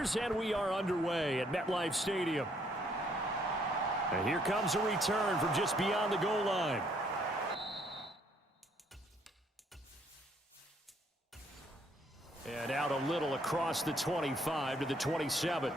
Steelers, and we are underway at MetLife Stadium. And here comes a return from just beyond the goal line. And out a little across the 25 to the 27.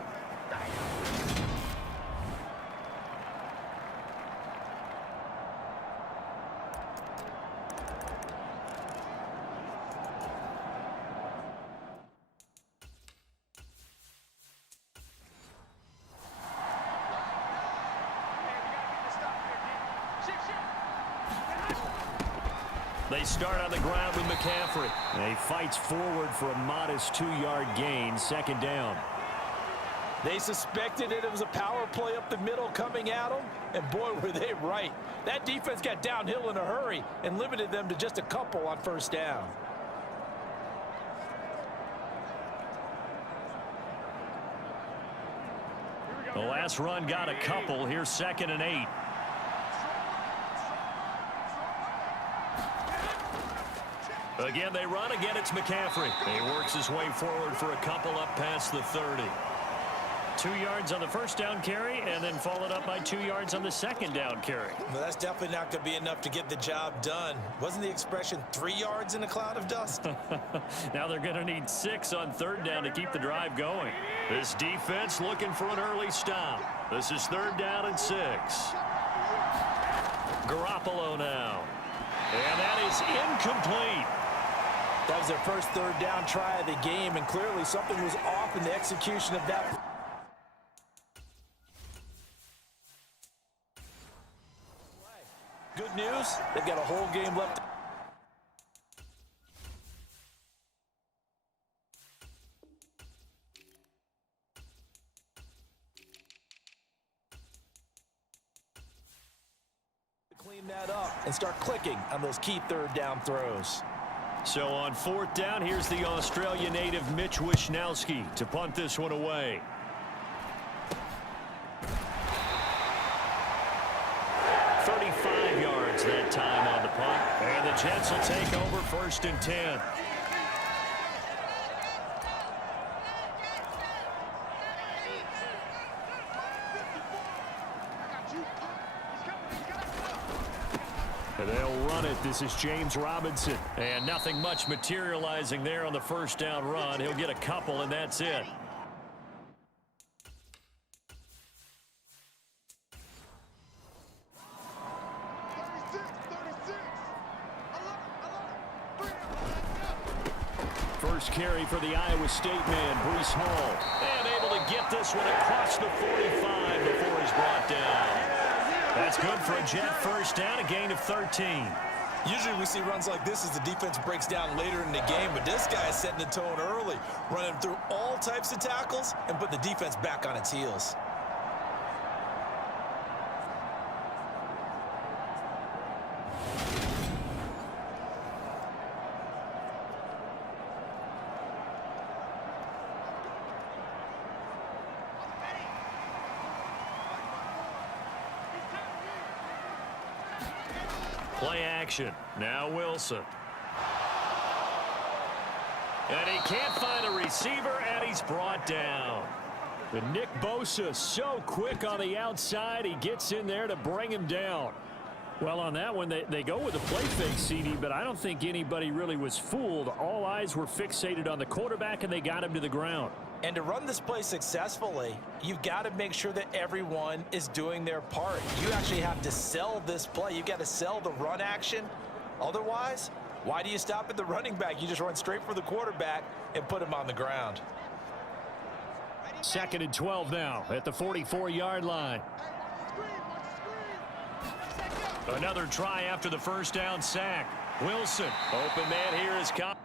They start on the ground with McCaffrey. And he fights forward for a modest 2-yard gain, second down. They suspected it was a power play up the middle coming at them, and boy, were they right. That defense got downhill in a hurry and limited them to just a couple on first down. The last run got a couple. Here's 2nd and 8. Again, they run. Again, it's McCaffrey. He works his way forward for a couple up past the 30. 2 yards on the first down carry, and then followed up by 2 yards on the second down carry. Well, that's definitely not going to be enough to get the job done. Wasn't the expression 3 yards in a cloud of dust? Now they're going to need 6 on third down to keep the drive going. This defense looking for an early stop. This is 3rd down and 6. Garoppolo now. And that is incomplete. That was their first 3rd down try of the game, and clearly something was off in the execution of that. Good news, they've got a whole game left. Clean that up and start clicking on those key 3rd down throws. So on 4th down, here's the Australia native Mitch Wishnowsky to punt this one away. Yards that time on the punt. And the Jets will take over 1st and 10. And they'll run it. This is James Robinson. And nothing much materializing there on the first down run. He'll get a couple, and that's it. First carry for the Iowa State man, Breece Hall. And able to get this one across the 45 before he's brought down. That's good for a Jet first down, a gain of 13. Usually we see runs like this as the defense breaks down later in the game, but this guy is setting the tone early, running through all types of tackles and putting the defense back on its heels. Play action. Now Wilson. And he can't find a receiver, and he's brought down. And Nick Bosa so quick on the outside. He gets in there to bring him down. Well, on that one, they go with a play fake, CD, but I don't think anybody really was fooled. All eyes were fixated on the quarterback, and they got him to the ground. And to run this play successfully, you've got to make sure that everyone is doing their part. You actually have to sell this play. You've got to sell the run action. Otherwise, why do you stop at the running back? You just run straight for the quarterback and put him on the ground. 2nd and 12 now at the 44-yard line. Another try after the first down sack. Wilson, open man here is Cobb.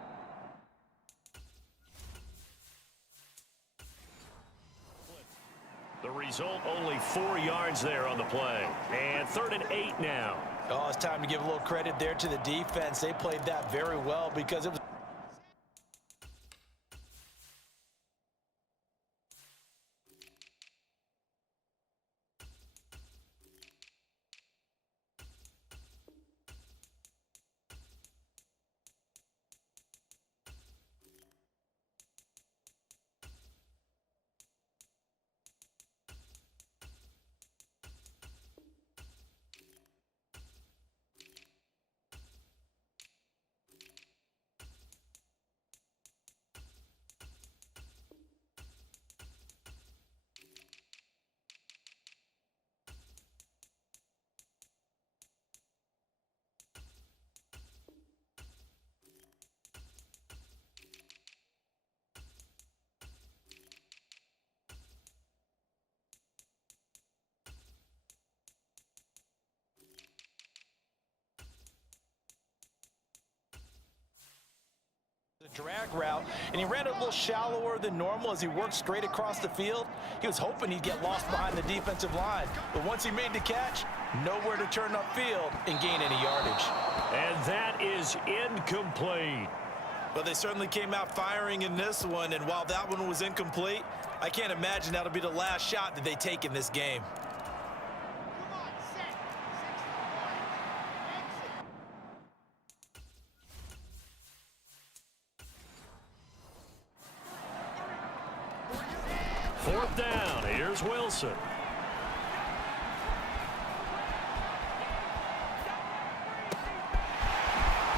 The result, only 4 yards there on the play. And 3rd and 8 now. Oh, it's time to give a little credit there to the defense. They played that very well because it was drag route, and he ran it a little shallower than normal as he worked straight across the field. He was hoping he'd get lost behind the defensive line, but once he made the catch, nowhere to turn upfield and gain any yardage. And that is incomplete. Well, they certainly came out firing in this one, and while that one was incomplete, I can't imagine that'll be the last shot that they take in this game. Fourth down. Here's Wilson.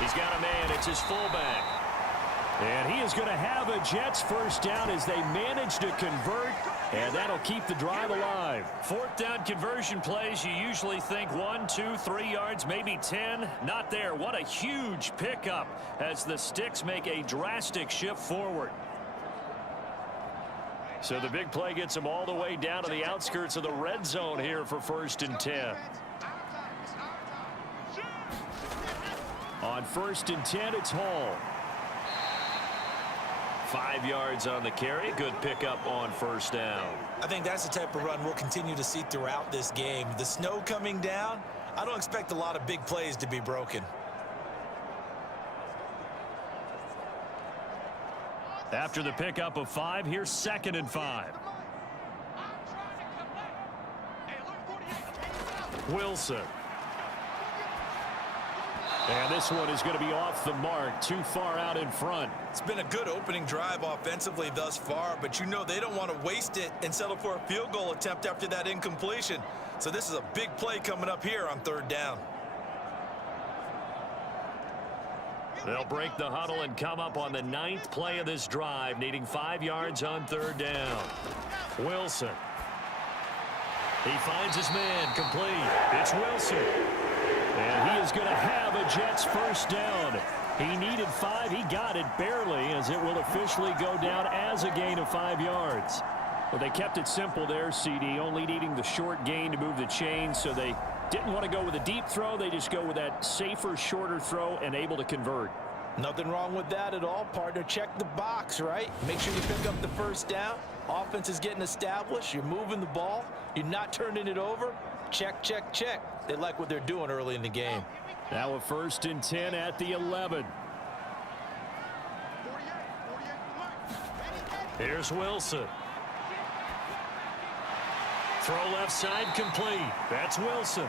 He's got a man. It's his fullback. And he is going to have a Jets first down as they manage to convert, and that'll keep the drive alive. Fourth down conversion plays, you usually think 1, 2, 3 yards, maybe 10. Not there. What a huge pickup as the Sticks make a drastic shift forward. So the big play gets them all the way down to the outskirts of the red zone here for 1st and 10. On 1st and 10, it's Hall. 5 yards on the carry. Good pickup on 1st down. I think that's the type of run we'll continue to see throughout this game. The snow coming down, I don't expect a lot of big plays to be broken. After the pickup of 5, here's 2nd and 5. Wilson. And this one is going to be off the mark, too far out in front. It's been a good opening drive offensively thus far, but you know they don't want to waste it and settle for a field goal attempt after that incompletion. So this is a big play coming up here on 3rd down. They'll break the huddle and come up on the 9th play of this drive, needing 5 yards on 3rd down. Wilson. He finds his man, complete. It's Wilson. And he is going to have a Jets first down. He needed 5. He got it barely, as it will officially go down as a gain of 5 yards. Well, they kept it simple there, CD, only needing the short gain to move the chain, so they didn't want to go with a deep throw. They just go with that safer, shorter throw and able to convert. Nothing wrong with that at all, partner. Check the box, right? Make sure you pick up the first down. Offense is getting established. You're moving the ball. You're not turning it over. Check, check, check. They like what they're doing early in the game. Now a 1st and 10 at the 11. Here's Wilson. Throw left side, complete. That's Wilson.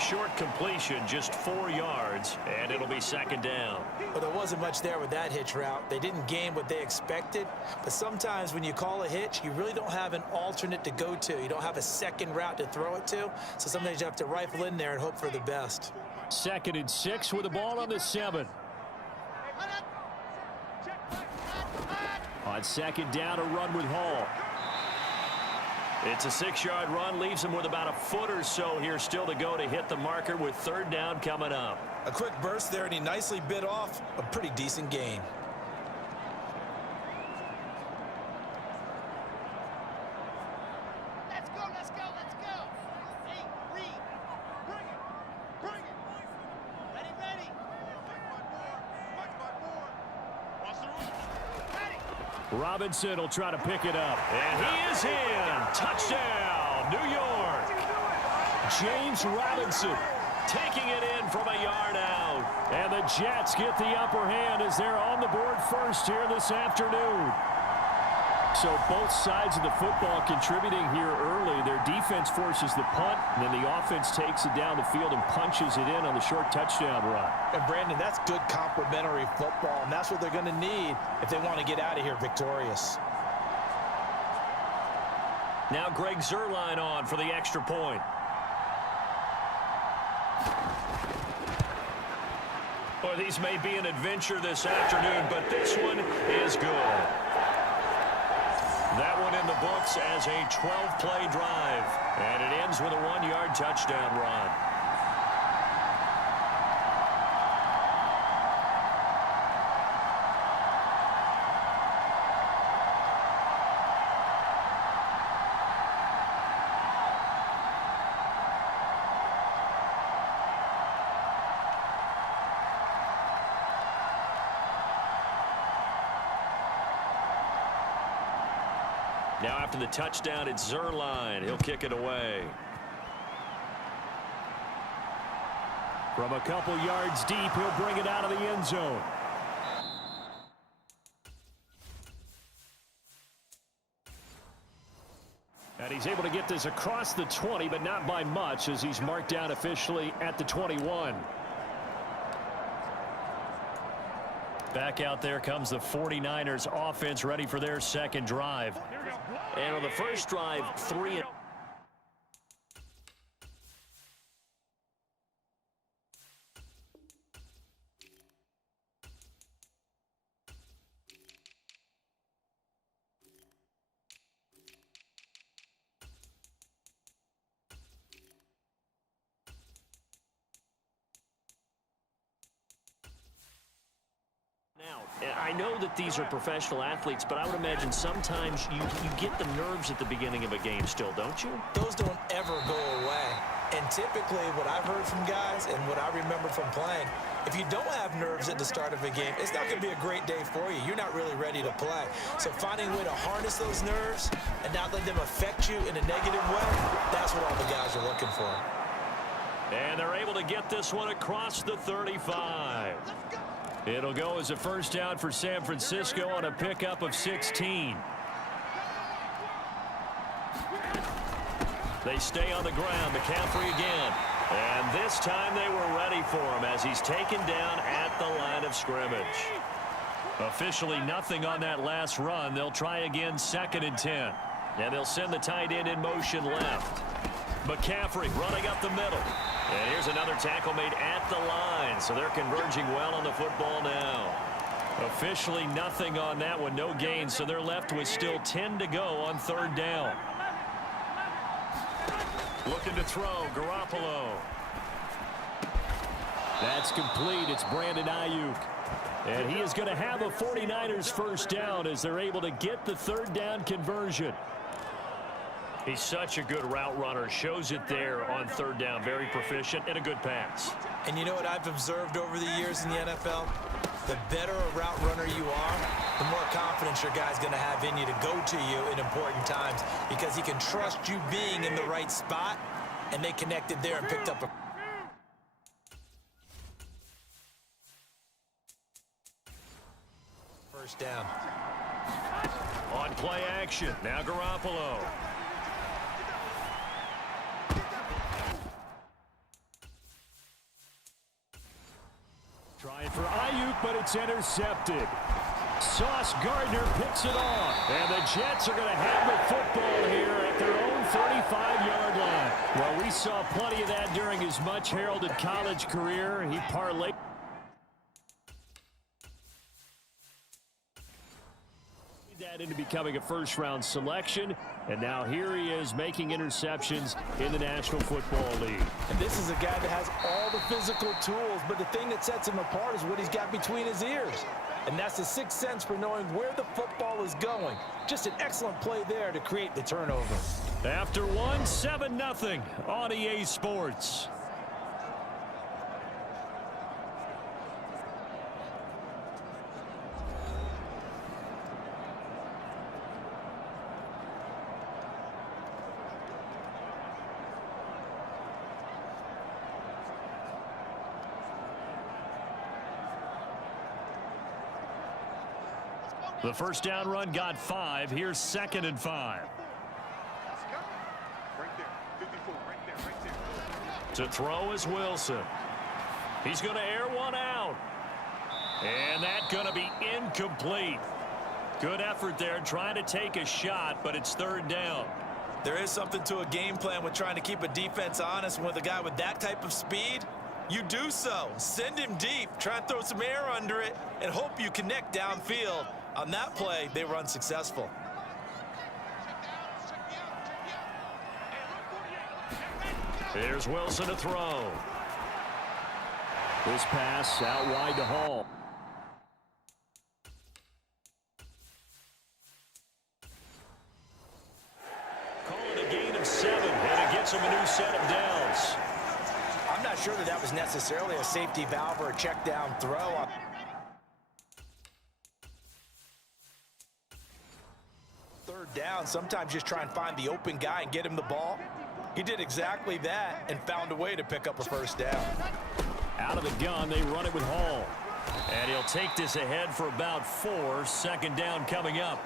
Short completion, just 4 yards, and it'll be 2nd down. Well, there wasn't much there with that hitch route. They didn't gain what they expected, but sometimes when you call a hitch, you really don't have an alternate to go to. You don't have a second route to throw it to, so sometimes you have to rifle in there and hope for the best. 2nd and 6 with the ball on the 7. On 2nd down, a run with Hall. It's a 6-yard run, leaves him with about a foot or so here still to go to hit the marker with 3rd down coming up. A quick burst there, and he nicely bit off a pretty decent gain. Let's go, let's go, let's go. Hey, Reed, bring it, bring it. Ready, ready. Watch my board. Watch the room. Ready. Robinson will try to pick it up. And he is in. Touchdown, New York. James Robinson taking it in from a yard out. And the Jets get the upper hand as they're on the board first here this afternoon. So both sides of the football contributing here early. Their defense forces the punt, and then the offense takes it down the field and punches it in on the short touchdown run. And Brandon, that's good complementary football, and that's what they're going to need if they want to get out of here victorious. Now Greg Zuerlein on for the extra point. Well, these may be an adventure this afternoon, but this one is good. That one in the books as a 12-play drive, and it ends with a 1-yard touchdown run. Now after the touchdown, it's Zerline. He'll kick it away. From a couple yards deep, he'll bring it out of the end zone. And he's able to get this across the 20, but not by much, as he's marked down officially at the 21. Back out there comes the 49ers offense, ready for their second drive. And on the first drive, 3 I know that these are professional athletes, but I would imagine sometimes you get the nerves at the beginning of a game still, don't you? Those don't ever go away. And typically what I've heard from guys and what I remember from playing, if you don't have nerves at the start of a game, it's not going to be a great day for you. You're not really ready to play. So finding a way to harness those nerves and not let them affect you in a negative way, that's what all the guys are looking for. And they're able to get this one across the 35. It'll go as a first down for San Francisco on a pickup of 16. They stay on the ground. McCaffrey again. And this time they were ready for him as he's taken down at the line of scrimmage. Officially nothing on that last run. They'll try again, 2nd and 10. And they'll send the tight end in motion left. McCaffrey running up the middle. And here's another tackle made at the line. So they're converging well on the football now. Officially nothing on that one. No gain. So they're left with still 10 to go on 3rd down. Looking to throw. Garoppolo. That's complete. It's Brandon Ayuk. And he is going to have a 49ers first down as they're able to get the 3rd down conversion. He's such a good route runner. Shows it there on 3rd down. Very proficient and a good pass. And you know what I've observed over the years in the NFL? The better a route runner you are, the more confidence your guy's going to have in you to go to you in important times because he can trust you being in the right spot, and they connected there and picked up a first down. On play action. Now Garoppolo. Trying for Ayuk, but it's intercepted. Sauce Gardner picks it off. And the Jets are going to have the football here at their own 35-yard line. Well, we saw plenty of that during his much-heralded college career. He parlayed that into becoming a first-round selection, and now here he is making interceptions in the National Football League. And this is a guy that has all the physical tools, but the thing that sets him apart is what he's got between his ears. And that's the sixth sense for knowing where the football is going. Just an excellent play there to create the turnover. After one, 7-0 on EA Sports. The first down run got 5. Here's 2nd and 5. To throw is Wilson. He's going to air one out. And that's going to be incomplete. Good effort there trying to take a shot, but it's 3rd down. There is something to a game plan with trying to keep a defense honest. With a guy with that type of speed, you do so. Send him deep. Try and throw some air under it and hope you connect downfield. On that play, they were unsuccessful. Here's Wilson to throw. This pass out wide to Hall. Calling a gain of 7, and it gets him a new set of downs. I'm not sure that was necessarily a safety valve or a check down throw. Third down, down, sometimes just try and find the open guy and get him the ball. He did exactly that and found a way to pick up a first down. Out of the gun, they run it with Hall. And he'll take this ahead for about 4. Second down coming up.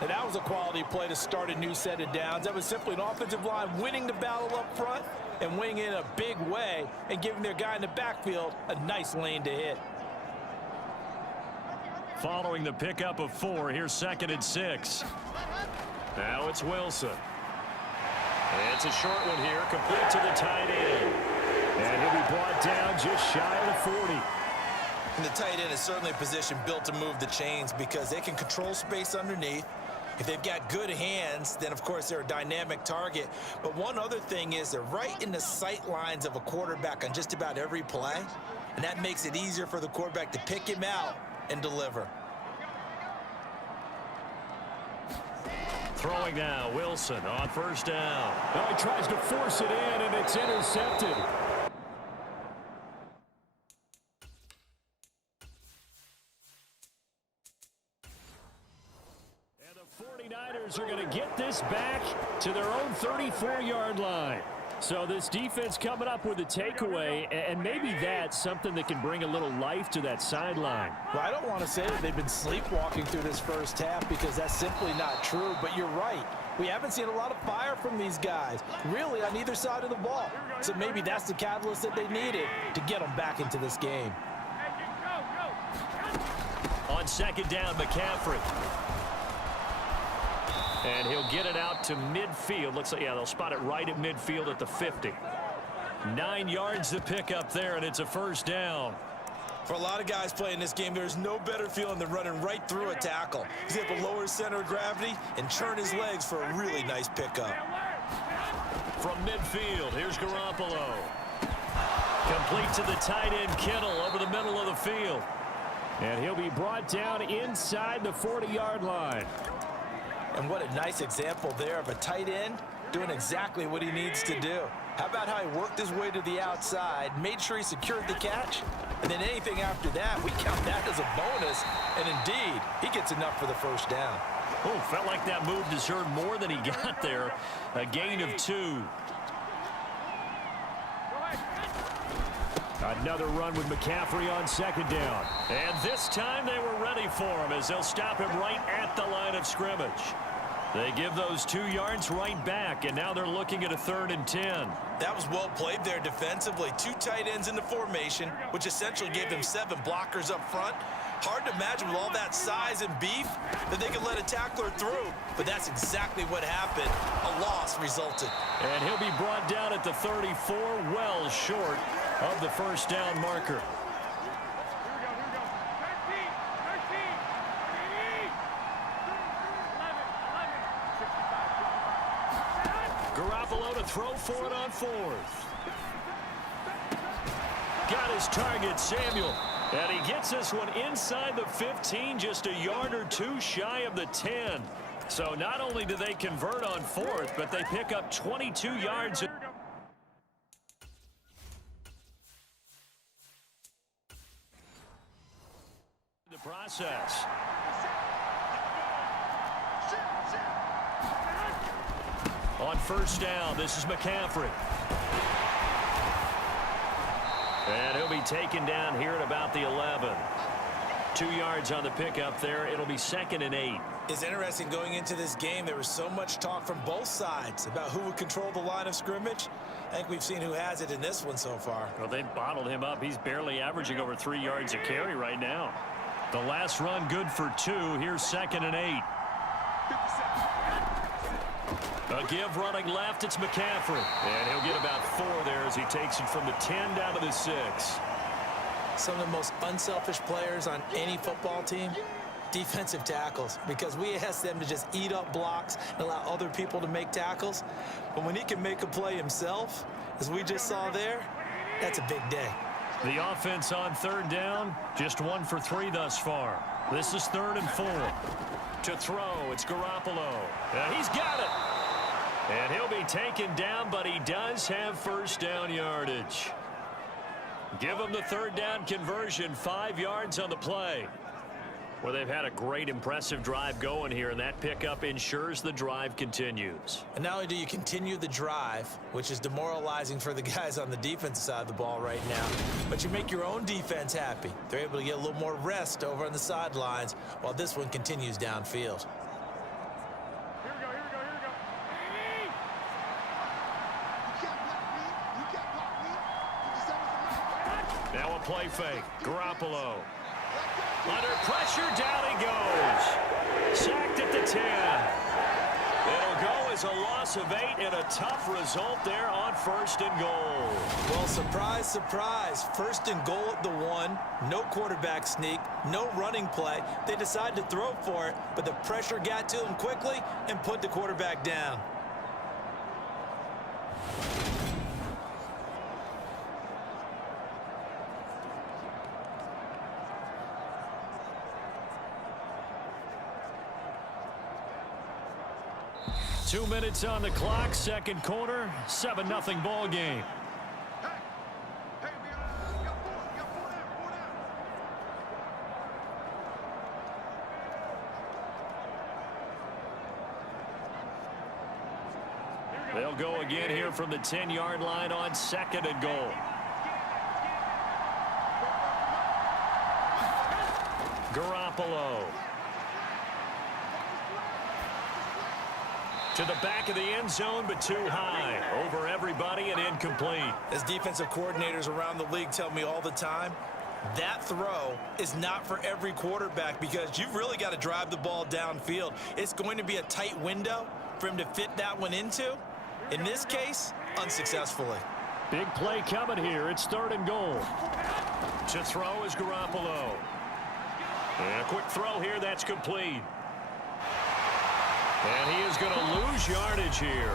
And that was a quality play to start a new set of downs. That was simply an offensive line winning the battle up front and winning in a big way and giving their guy in the backfield a nice lane to hit. Following the pickup of 4, here's 2nd and 6. Now it's Wilson. It's a short one here, complete to the tight end. And he'll be brought down just shy of the 40. And the tight end is certainly a position built to move the chains because they can control space underneath. If they've got good hands, then of course they're a dynamic target. But one other thing is they're right in the sight lines of a quarterback on just about every play. And that makes it easier for the quarterback to pick him out and deliver. Throwing now, Wilson on first down. Oh, he tries to force it in, and it's intercepted. And the 49ers are going to get this back to their own 34-yard line. So this defense coming up with a takeaway, and maybe that's something that can bring a little life to that sideline. Well, I don't want to say that they've been sleepwalking through this first half because that's simply not true, but you're right. We haven't seen a lot of fire from these guys, really, on either side of the ball. So maybe that's the catalyst that they needed to get them back into this game. On second down, McCaffrey. And he'll get it out to midfield. Looks like, yeah, they'll spot it right at midfield at the 50. 9 yards to pick up there, and it's a first down. For a lot of guys playing this game, there's no better feeling than running right through a tackle. He's able to lower his center of gravity and turn his legs for a really nice pickup. From midfield, here's Garoppolo. Complete to the tight end, Kittle, over the middle of the field. And he'll be brought down inside the 40-yard line. And what a nice example there of a tight end doing exactly what he needs to do. How about how he worked his way to the outside, made sure he secured the catch, and then anything after that, we count that as a bonus. And indeed, he gets enough for the first down. Oh, felt like that move deserved more than he got there. A gain of 2. Another run with McCaffrey on second down. And this time they were ready for him as they'll stop him right at the line of scrimmage. They give those 2 yards right back, and now they're looking at a 3rd and 10. That was well played there defensively. 2 tight ends in the formation, which essentially gave them 7 blockers up front. Hard to imagine with all that size and beef that they could let a tackler through, but that's exactly what happened. A loss resulted. And he'll be brought down at the 34, well short of the first down marker. Garoppolo to throw for it on 4th. Got his target, Samuel. And he gets this one inside the 15, just a yard or 2 shy of the 10. So not only do they convert on 4th, but they pick up 22 yards. The process. On first down, this is McCaffrey. And he'll be taken down here at about the 11. 2 yards on the pickup there. It'll be 2nd and 8. It's interesting going into this game. There was so much talk from both sides about who would control the line of scrimmage. I think we've seen who has it in this one so far. Well, they bottled him up. He's barely averaging over 3 yards a carry right now. The last run good for 2. Here's 2nd and 8. A give running left, it's McCaffrey. And he'll get about 4 there as he takes it from the 10 down to the 6. Some of the most unselfish players on any football team, defensive tackles, because we ask them to just eat up blocks and allow other people to make tackles. But when he can make a play himself, as we just saw there, that's a big day. The offense on 3rd down, just 1 for 3 thus far. This is 3rd and 4. To throw, it's Garoppolo. And he's got it. And he'll be taken down, but he does have first down yardage. Give him the 3rd down conversion, 5 yards on the play. Well, they've had a great, impressive drive going here, and that pickup ensures the drive continues. And not only do you continue the drive, which is demoralizing for the guys on the defensive side of the ball right now, but you make your own defense happy. They're able to get a little more rest over on the sidelines while this one continues downfield. Now a play fake. Garoppolo. Under pressure, down he goes. Sacked at the 10. It'll go as a loss of 8 and a tough result there on 1st and goal. Well, surprise, surprise. 1st and goal at the 1. No quarterback sneak. No running play. They decided to throw for it, but the pressure got to them quickly and put the quarterback down. Two minutes on the clock, second quarter, 7-0 ball game. They'll go again here from the 10-yard line on 2nd and goal. Garoppolo. To the back of the end zone, but too high. Over everybody and incomplete. As defensive coordinators around the league tell me all the time, that throw is not for every quarterback because you've really got to drive the ball downfield. It's going to be a tight window for him to fit that one into. In this case, unsuccessfully. Big play coming here. It's 3rd and goal. To throw is Garoppolo. And a quick throw here. That's complete. And he is going to lose yardage here.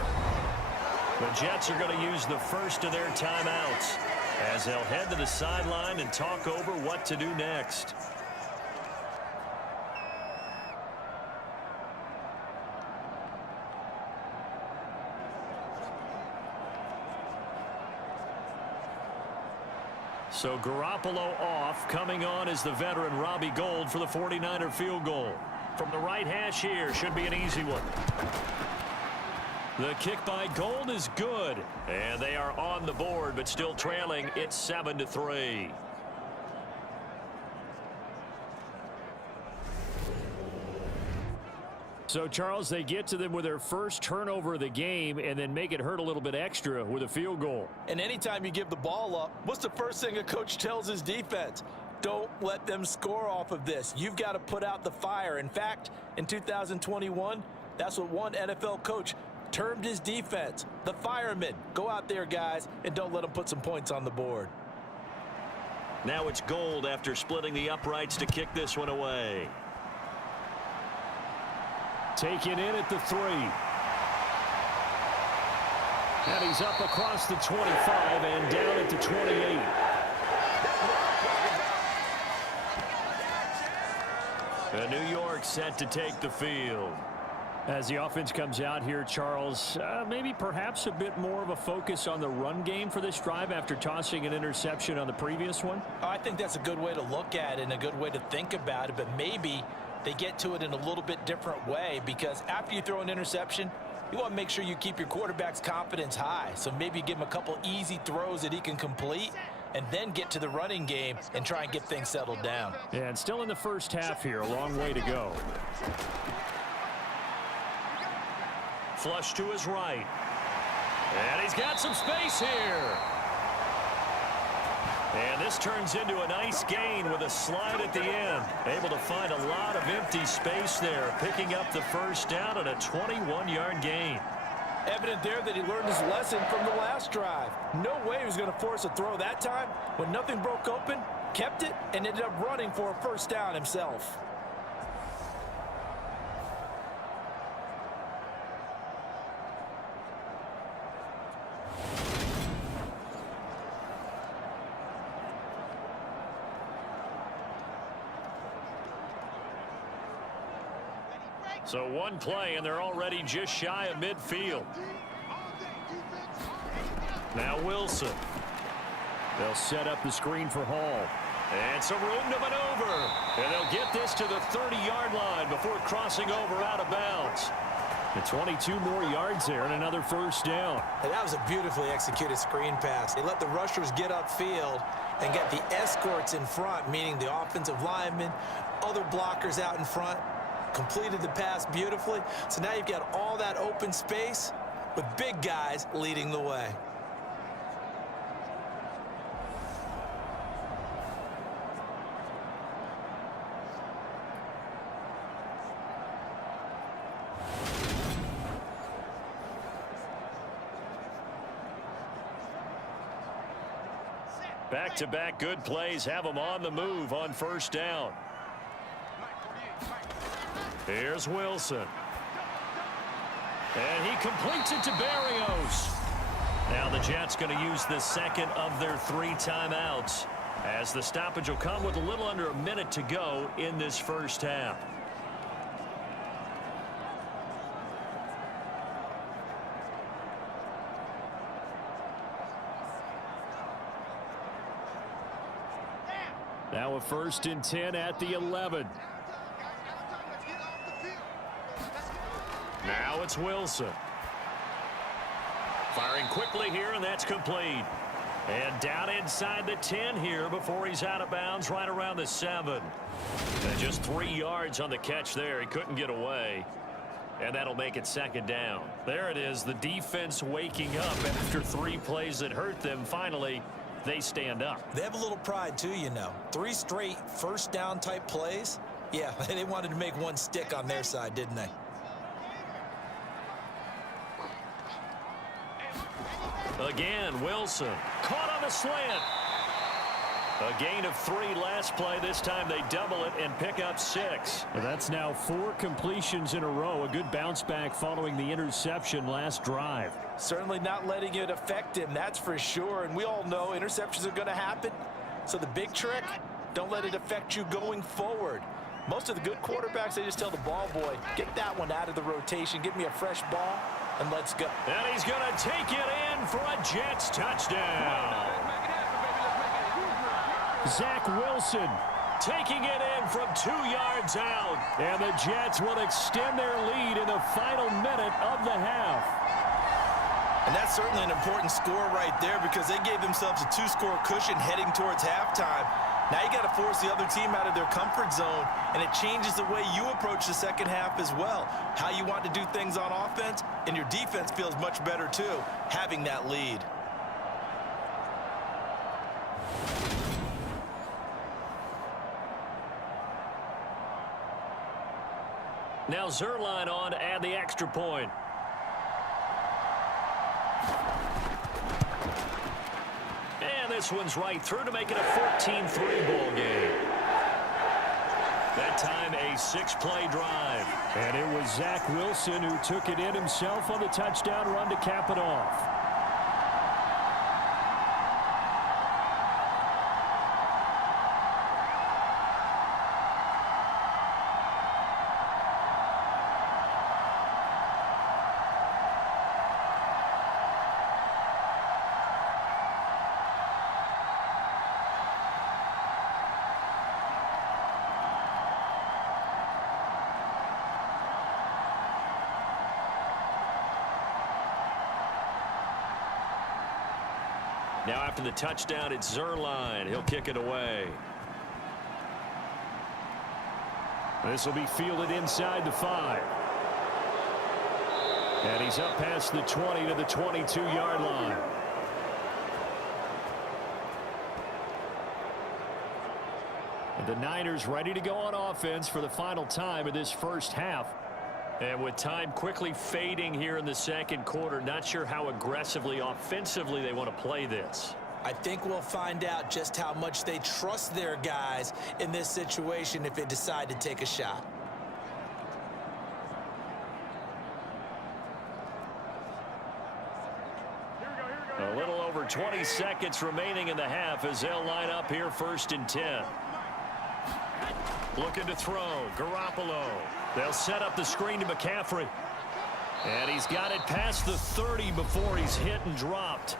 The Jets are going to use the first of their timeouts as they'll head to the sideline and talk over what to do next. So Garoppolo off. Coming on is the veteran Robbie Gould for the 49er field goal. From the right hash here, should be an easy one. The kick by Gould is good. And they are on the board, but still trailing. It's 7-3. So, Charles, they get to them with their first turnover of the game and then make it hurt a little bit extra with a field goal. And anytime you give the ball up, what's the first thing a coach tells his defense? Don't let them score off of this. You've got to put out the fire. In fact, in 2021, that's what one NFL coach termed his defense, the firemen. Go out there, guys, and don't let them put some points on the board. Now it's Gould after splitting the uprights to kick this one away. Taken in at the 3. And he's up across the 25 and down at the 28. New York set to take the field. As the offense comes out here, Charles, maybe perhaps a bit more of a focus on the run game for this drive after tossing an interception on the previous one? I think that's a good way to look at it and a good way to think about it, but maybe they get to it in a little bit different way because after you throw an interception, you want to make sure you keep your quarterback's confidence high. So maybe you give him a couple easy throws that he can complete and then get to the running game and try and get things settled down. Yeah, and still in the first half here, a long way to go. Flush to his right. And he's got some space here. And this turns into a nice gain with a slide at the end. Able to find a lot of empty space there, picking up the first down and a 21-yard gain. Evident there that he learned his lesson from the last drive. No way he was going to force a throw that time. When nothing broke open, kept it, and ended up running for a first down himself. So one play, and they're already just shy of midfield. Now Wilson. They'll set up the screen for Hall. And some room to maneuver. And they'll get this to the 30-yard line before crossing over out of bounds. And 22 more yards there and another first down. And that was a beautifully executed screen pass. They let the rushers get upfield and get the escorts in front, meaning the offensive linemen, other blockers out in front, completed the pass beautifully. So now you've got all that open space with big guys leading the way. Back-to-back good plays have them on the move on first down. Here's Wilson. And he completes it to Barrios. Now the Jets going to use the second of their 3 timeouts, as the stoppage will come with a little under a minute to go in this first half. Now a 1st and 10 at the 11. Now it's Wilson. Firing quickly here, and that's complete. And down inside the 10 here before he's out of bounds right around the 7. And just 3 yards on the catch there. He couldn't get away. And that'll make it 2nd down. There it is, the defense waking up after 3 plays that hurt them. Finally, they stand up. They have a little pride too, you know. 3 straight first down type plays. Yeah, they wanted to make one stick on their side, didn't they? Again, Wilson caught on the slant. A gain of 3 last play. This time they double it and pick up 6. That's now 4 completions in a row. A good bounce back following the interception last drive. Certainly not letting it affect him, that's for sure. And we all know interceptions are going to happen. So the big trick, don't let it affect you going forward. Most of the good quarterbacks, they just tell the ball boy, get that one out of the rotation, give me a fresh ball, and let's go. And he's going to take it in for a Jets touchdown. Zach Wilson taking it in from 2 yards out. And the Jets will extend their lead in the final minute of the half. And that's certainly an important score right there, because they gave themselves a 2-score cushion heading towards halftime. Now you got to force the other team out of their comfort zone, and it changes the way you approach the second half as well. How you want to do things on offense, and your defense feels much better too, having that lead. Now Zerline on to add the extra point. And this one's right through to make it a 14-3 ball game. That time a 6-play drive. And it was Zach Wilson who took it in himself on the touchdown run to cap it off. Now after the touchdown, it's Zerline. He'll kick it away. This will be fielded inside the 5. And he's up past the 20 to the 22-yard line. And the Niners ready to go on offense for the final time of this first half. And with time quickly fading here in the second quarter, not sure how aggressively offensively they want to play this. I think we'll find out just how much they trust their guys in this situation if they decide to take a shot. A little over 20 seconds remaining in the half as they'll line up here 1st and 10. Looking to throw. Garoppolo. They'll set up the screen to McCaffrey. And he's got it past the 30 before he's hit and dropped.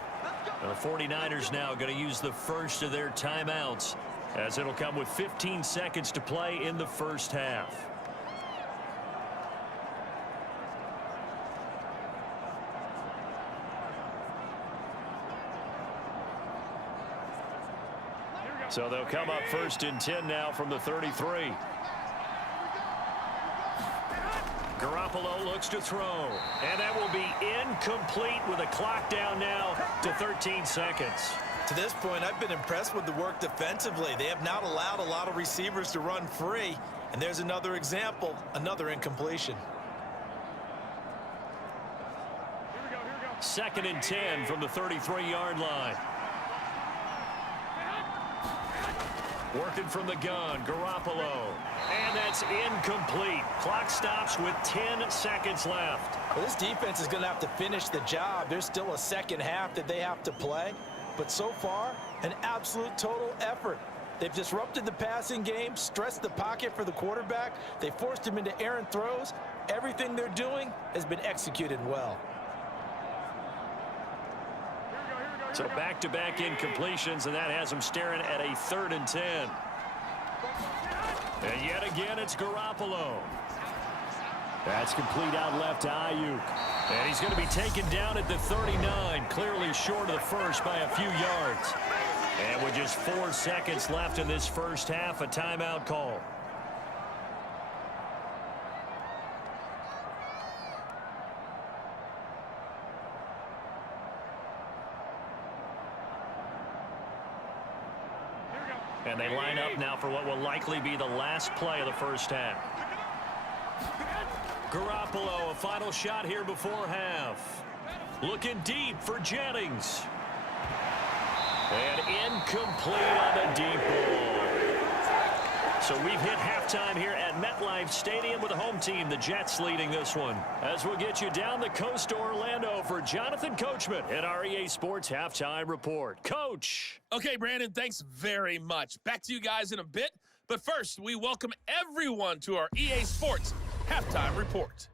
The 49ers now going to use the first of their timeouts as it'll come with 15 seconds to play in the first half. So they'll come up first and 10 now from the 33. Garoppolo looks to throw, and that will be incomplete with a clock down now to 13 seconds. To this point, I've been impressed with the work defensively. They have not allowed a lot of receivers to run free, and there's another example, another incompletion. Second and 10 from the 33-yard line. Working from the gun, Garoppolo. And that's incomplete. Clock stops with 10 seconds left. Well, this defense is going to have to finish the job. There's still a second half that they have to play. But so far, an absolute total effort. They've disrupted the passing game, stressed the pocket for the quarterback. They forced him into errant throws. Everything they're doing has been executed well. So back-to-back incompletions, and that has them staring at a 3rd and 10. And yet again, it's Garoppolo. That's complete out left to Ayuk. And he's going to be taken down at the 39, clearly short of the first by a few yards. And with just 4 seconds left in this first half, a timeout call. And they line up now for what will likely be the last play of the first half. Garoppolo, a final shot here before half. Looking deep for Jennings. And incomplete on the deep ball. So we've hit halftime here at MetLife Stadium with the home team, the Jets, leading this one. As we'll get you down the coast to Orlando for Jonathan Coachman at our EA Sports Halftime Report. Coach. Okay, Brandon, thanks very much. Back to you guys in a bit. But first, we welcome everyone to our EA Sports Halftime Report.